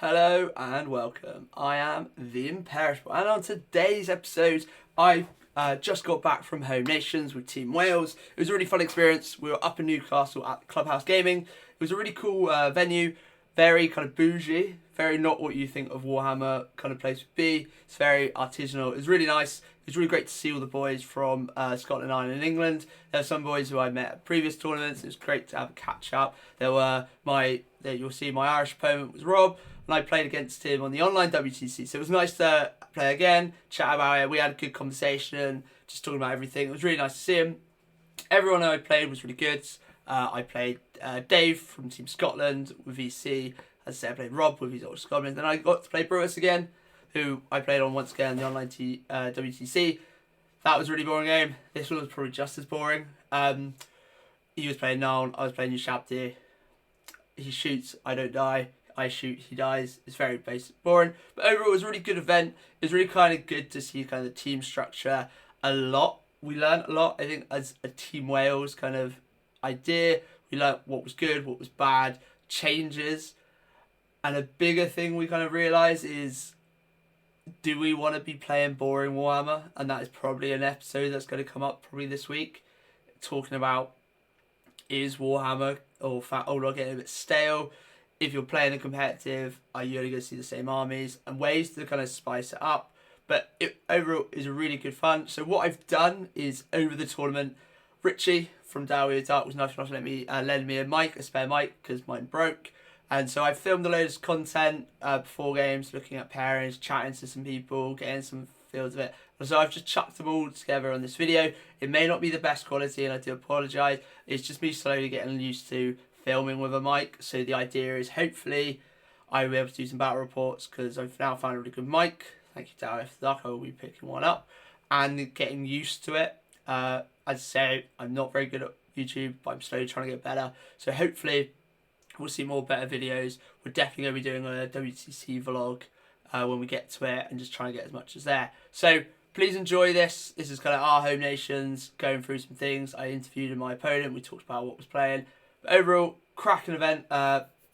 Hello and welcome. I am the Imperishable, and on today's episode, I just got back from Home Nations with Team Wales. It was a really fun experience. We were up in Newcastle at Clubhouse Gaming. It was a really cool venue, very kind of bougie, very not what you think of Warhammer kind of place would be. It's very artisanal. It was really nice. It was really great to see all the boys from Scotland, Ireland and England. There were some boys who I met at previous tournaments. It was great to have a catch up. You'll see my Irish opponent was Rob, and I played against him on the online WTC. So it was nice to play again, chat about it. We had a good conversation, just talking about everything. It was really nice to see him. Everyone I played was really good. I played Dave from Team Scotland with VC. As I said, I played Rob with his old Scotland. Then I got to play Brewis again, who I played on once again the online WTC. That was a really boring game. This one was probably just as boring. He was playing Noel, I was playing Ushabti. He shoots, I don't die. I shoot, he dies. It's very basic, boring. But overall, it was a really good event. It was really kind of good to see kind of the team structure a lot. We learned a lot, I think, as a Team Wales kind of idea. We learned what was good, what was bad, changes. And a bigger thing we kind of realised is, do we want to be playing boring Warhammer? And that is probably an episode that's going to come up probably this week. Talking about, is Warhammer or Fat Old getting a bit stale? If you're playing a competitive, are you only going to see the same armies? And ways to kind of spice it up. But overall, is a really good fun. So what I've done is, over the tournament, Richie from Dowie Dark was nice enough to lend me a spare mic, because mine broke. And so I filmed a load of content before games, looking at pairings, chatting to some people, getting some feels of it. And so I've just chucked them all together on this video. It may not be the best quality, and I do apologise. It's just me slowly getting used to filming with a mic. So the idea is, hopefully I will be able to do some battle reports, because I've now found a really good mic. Thank you, Dowie Dark. I will be picking one up and getting used to it. As I say, I'm not very good at YouTube, but I'm slowly trying to get better. So hopefully we'll see more better videos. We're definitely going to be doing a WTC vlog when we get to it, and just trying to get as much as there. So please enjoy this. This is kind of our Home Nations, going through some things. I interviewed my opponent. We talked about what was playing. But overall, cracking event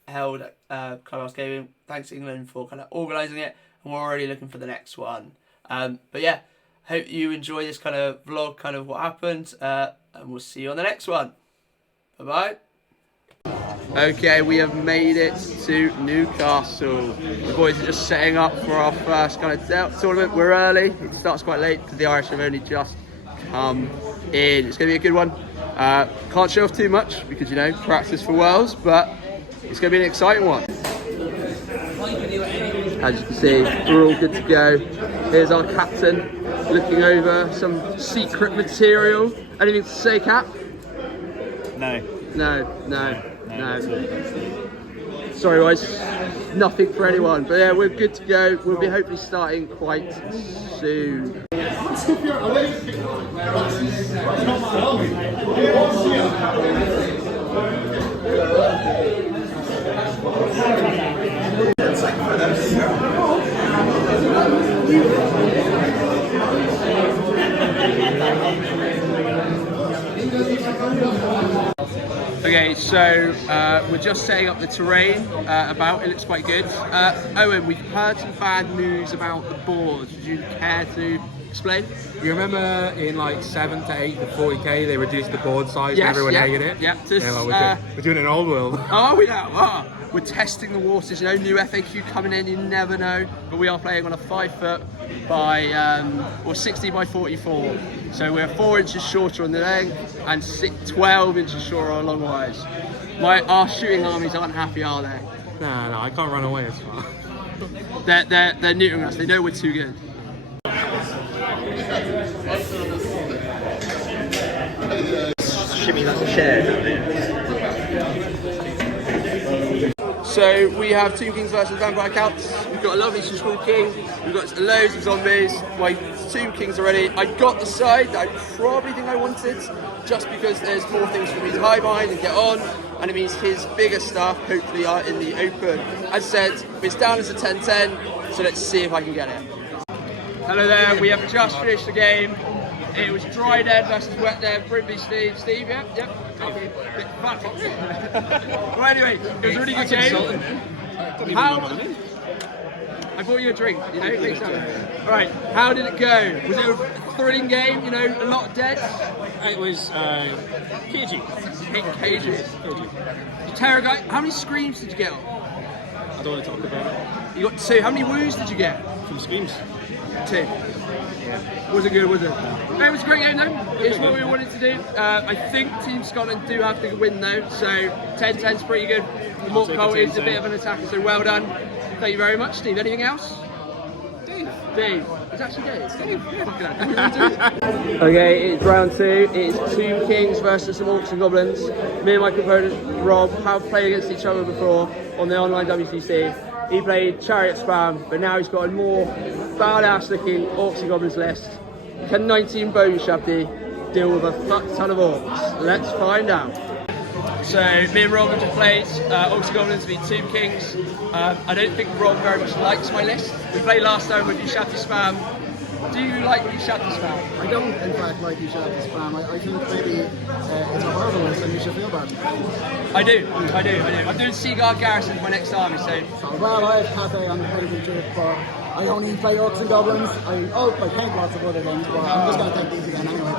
held at Clubhouse Gaming. Thanks England for kind of organising it, and we're already looking for the next one. But yeah, hope you enjoy this kind of vlog, kind of what happened, and we'll see you on the next one. Bye-bye. Okay, we have made it to Newcastle. The boys are just setting up for our first kind of tournament. We're early. It starts quite late because the Irish have only just come in. It's going to be a good one. Can't show off too much because, you know, practice for Wales, but it's going to be an exciting one. As you can see, we're all good to go. Here's our captain looking over some secret material. Anything to say, Cap? No. Sorry guys, nothing for anyone, but yeah, we're good to go. We'll be hopefully starting quite soon. Okay, so we're just setting up the terrain it looks quite good. Owen, we've heard some bad news about the boards. Would you care to explain? You remember in like 7 to 8 to 40k they reduced the board size and everyone hated it? Yeah, we're doing it in old world. Oh, we are. Oh, we're testing the waters, you know, new FAQ coming in, you never know. But we are playing on a 5 foot by, 60 by 44. So we're 4 inches shorter on the length and 12 inches shorter on long wise. Our shooting armies aren't happy, are they? No, I can't run away as far. They're neutering us, they know we're too good. Shimmy, that's a share. So we have Two Kings versus Vampire Counts. We've got a lovely Small King. We've got loads of zombies. My 2 kings already. I got the side that I probably think I wanted, just because there's more things for me to hide behind and get on, and it means his bigger stuff hopefully are in the open. As I said, it's down as a 10-10, so let's see if I can get it. Hello there, we have just finished the game. It was dry dead versus wet dead. Brimley Steve. Steve, yep. Well, anyway, it was a really good game. I bought you a drink, you know? Thanks, Right, how did it go? Was it a thrilling game, you know, a lot of deaths? It was cagey. Cagey. Terror guy, how many screams did you get on? I don't want to talk about it. You got 2. How many woos did you get? From screams. 2. Was it good, was it? No, it was a great game though. It's what we wanted to do. I think Team Scotland do have to win though, so 10-10's pretty good. Mort Cole is a bit of an attacker, so well done. Thank you very much, Steve. Anything else? Dave. It's actually Dave. Okay, it's round 2. It's Tomb Kings versus some Orcs and Goblins. Me and my opponent Rob have played against each other before on the online WCC. He played Chariot Spam, but now he's got a more badass looking Orcs and Goblins list. Can 19 Bone Shabby deal with a fuck ton of Orcs? Let's find out. So me and Rob have just played Orcs and Goblins beat Tomb Kings. I don't think Rob very much likes my list. We played last time with Shabby Spam. Do you like Shabby Spam? I don't, in fact, like you shout this spam. I think maybe it's a horrible list and you should feel bad. I do. I'm doing Seaguard Garrison for my next army, so... Well, I have Cathay on the painting trip, but I only play Orcs and Goblins. I paint lots of other things, but I'm just going to take these again anyway.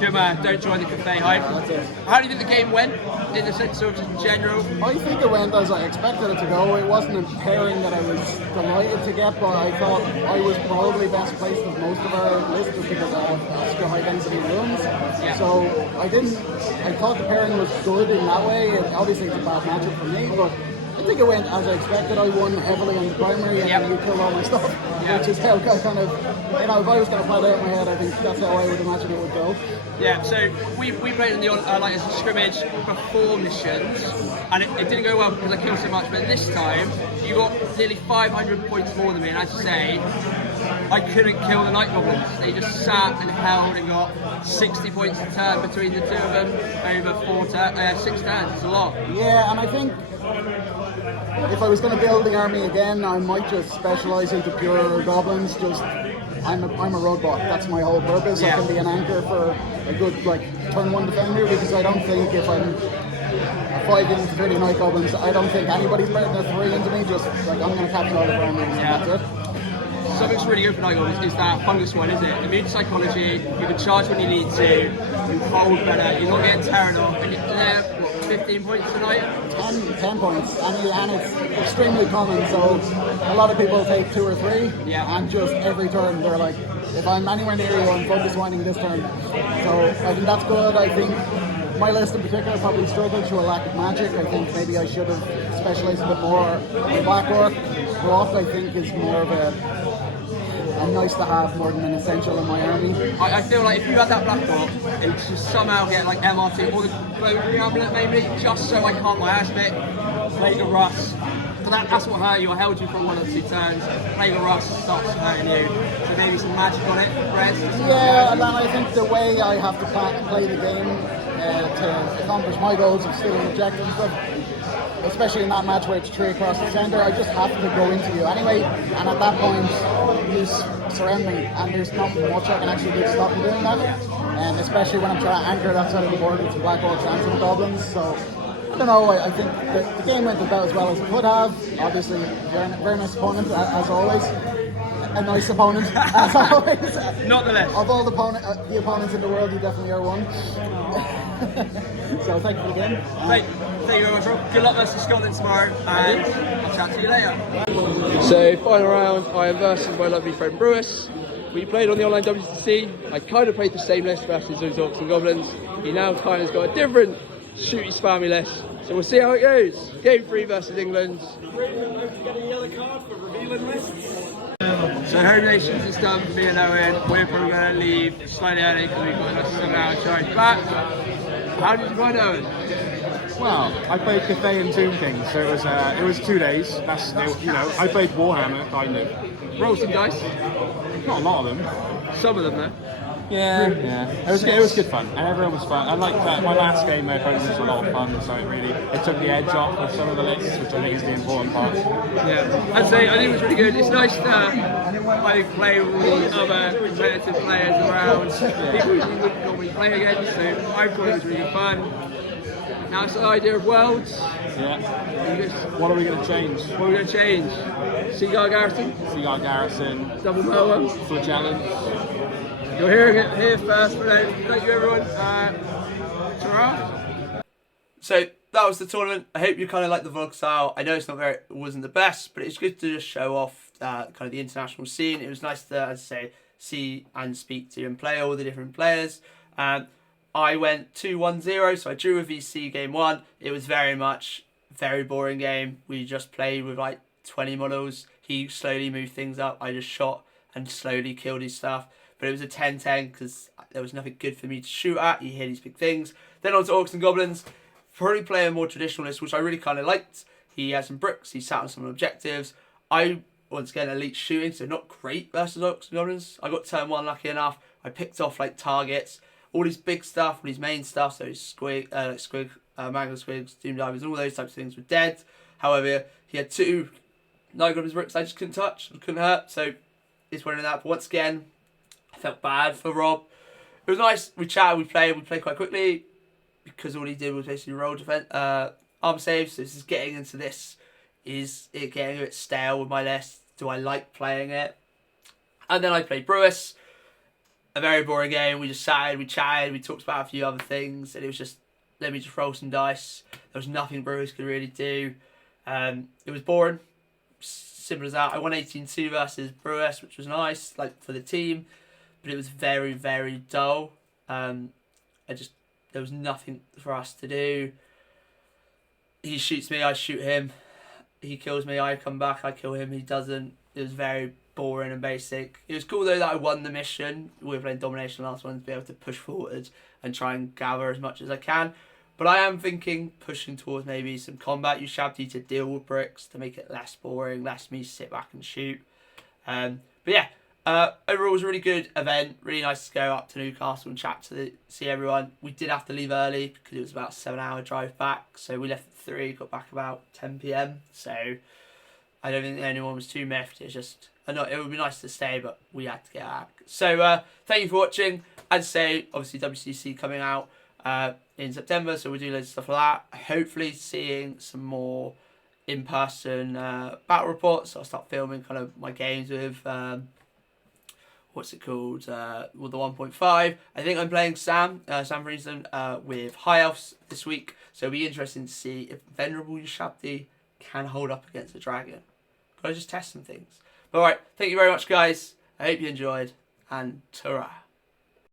Good man, don't join the cafe hype. That's it. How do you think the game went, in the sense of just in general? I think it went as I expected it to go. It wasn't a pairing that I was delighted to get, but I thought I was probably best placed with most of our list just because I have extra high density rooms. Yeah. So I thought the pairing was good in that way. Obviously it's a bad matchup for me, but I think it went as I expected. I won heavily on the primary and you killed all my stuff, which is how I kind of, you know, if I was going to play it out in my head, I think that's how I would imagine it would go. Yeah, so we played in the like as a scrimmage before missions, and it didn't go well because I killed so much. But this time, you got nearly 500 points more than me, and I have to say, I couldn't kill the Night Goblins. They just sat and held and got 60 points a turn between the two of them over 6 turns. It's a lot. Yeah, and I think if I was going to build the army again, I might just specialise into pure goblins. I'm a roadblock. That's my whole purpose. I can be an anchor for a good turn 1 defender, because I don't think if I'm 5 into 30 night goblins, I don't think anybody's better than 3 into me. Just I'm going to capture all the ground and that's it. Something's really good for Night Goblins is that fungus one, is it? Immune psychology, you can charge when you need to, you hold better, you're not getting tearing off, and they're 15 points tonight? 10 points, and it's extremely common, so a lot of people take 2 or 3, and just every turn they're like, if I'm anywhere near you, I'm focus winding this turn. So I think that's good. I think my list in particular probably struggled through a lack of magic. I think maybe I should have specialised a bit more in Black Orc. Dwarf, I think, is more of a nice to have more than an essential in my army. I feel like if you had that Black Orc, it would just somehow get like MRT or the Glowing Amulet maybe, just so I can't my ass bit, Plague of Rust. So that's what hurt you. I held you for 1 or 2 turns. Plague of Rust stops hurting you. So maybe some magic on it, Rez. Yeah, and then I think the way I have to play the game to accomplish my goals of stealing objectives and stuff, especially in that match where it's 3 across the centre, I just have to go into you anyway, and at that point you surround me and there's not much I can actually do to stop me doing that, and especially when I'm trying to anchor that side of the board with some Black Orcs and some Goblins. So I don't know, I think the game went about as well as it could have. Obviously very nice opponent as always, a nice opponent as always. Not the less. Of all the opponents in the world, you definitely are one. So thank you again. Thank you very much, Rob. Good luck versus Scotland tomorrow, and I'll chat to you later. So, final round, I am versus my lovely friend Brewis. We played on the online WCC. I kind of played the same list versus those Orcs and Goblins. He now kind of has got a different shooty spammy list. So we'll see how it goes. Game 3 versus England. Get a yellow card for revealing lists. So Home Nations is done for me and Owen. We're probably going to leave slightly early because we've got to somehow charge back. How did you find Owen? Well, I played Cathay and Tomb Kings, so it was 2 days. That's I played Warhammer kind of. Roll some dice. Not a lot of them. Some of them though. Yeah. It was good fun, and everyone was fun. I liked that. My last game, my opponents was a lot of fun, so it took the edge off of some of the lists, which I think is the important part. Yeah, I think it was really good. It's nice to play with all the other competitive players around, people who we wouldn't normally play against. So I thought it was really fun. Now it's the idea of Worlds. Yeah. What are we going to change? What are we going to change? Seagull Garrison, Seagull Garrison, Double Mower. Flagellants. You're hearing it here first, but thank you everyone. Ta-ra. So that was the tournament. I hope you kind of like the vlog style. I know it wasn't the best, but it's good to just show off kind of the international scene. It was nice to, as I say, see and speak to and play all the different players. I went 2-1-0, so I drew with VC game 1. It was very boring game. We just played with like 20 models. He slowly moved things up. I just shot and slowly killed his stuff. But it was a 10-10 because there was nothing good for me to shoot at. He hit these big things. Then on to Orcs and Goblins. Probably play a more traditionalist, which I really kind of liked. He had some bricks. He sat on some objectives. I, once again, elite shooting, so not great versus Orcs and Goblins. I got turn 1 lucky enough. I picked off like targets. All these big stuff, all these main stuff, so Magma Squigs, Doom Divers, all those types of things were dead. However, he had 2 Night Goblins bricks I just couldn't touch, couldn't hurt, so it's one of that. But once again, I felt bad for Rob. It was nice. We chatted, we played quite quickly because all he did was basically roll defense, arm saves. So this is getting into this. Is it getting a bit stale with my list? Do I like playing it? And then I played Brewis. A very boring game. We just sat, we chatted, we talked about a few other things, and it was just, let me just roll some dice. There was nothing Brewis could really do. It was boring. Simple as that. I won 18-2 versus Brewis, which was nice, like for the team. But it was very, very dull. There was nothing for us to do. He shoots me, I shoot him. He kills me, I come back, I kill him, he doesn't. It was very boring and basic. It was cool though that I won the mission. We were playing Domination last one to be able to push forward and try and gather as much as I can. But I am thinking pushing towards maybe some combat Ushabti to deal with bricks to make it less boring, less me sit back and shoot. But yeah. Overall, it was a really good event. Really nice to go up to Newcastle and chat to see everyone. We did have to leave early because it was about a 7-hour drive back. So we left at 3, got back about 10 PM. So I don't think anyone was too miffed. It's just, it would be nice to stay, but we had to get back. So thank you for watching. I'd say, obviously, WCC coming out in September. So we'll do loads of stuff like that. Hopefully seeing some more in-person battle reports. So I'll start filming kind of my games with... what's it called? The 1.5. I think I'm playing Sam Friesen, with High Elves this week. So it'll be interesting to see if Venerable Ushabti can hold up against a dragon. Gotta just test some things. But alright, thank you very much, guys. I hope you enjoyed, and ta-ra.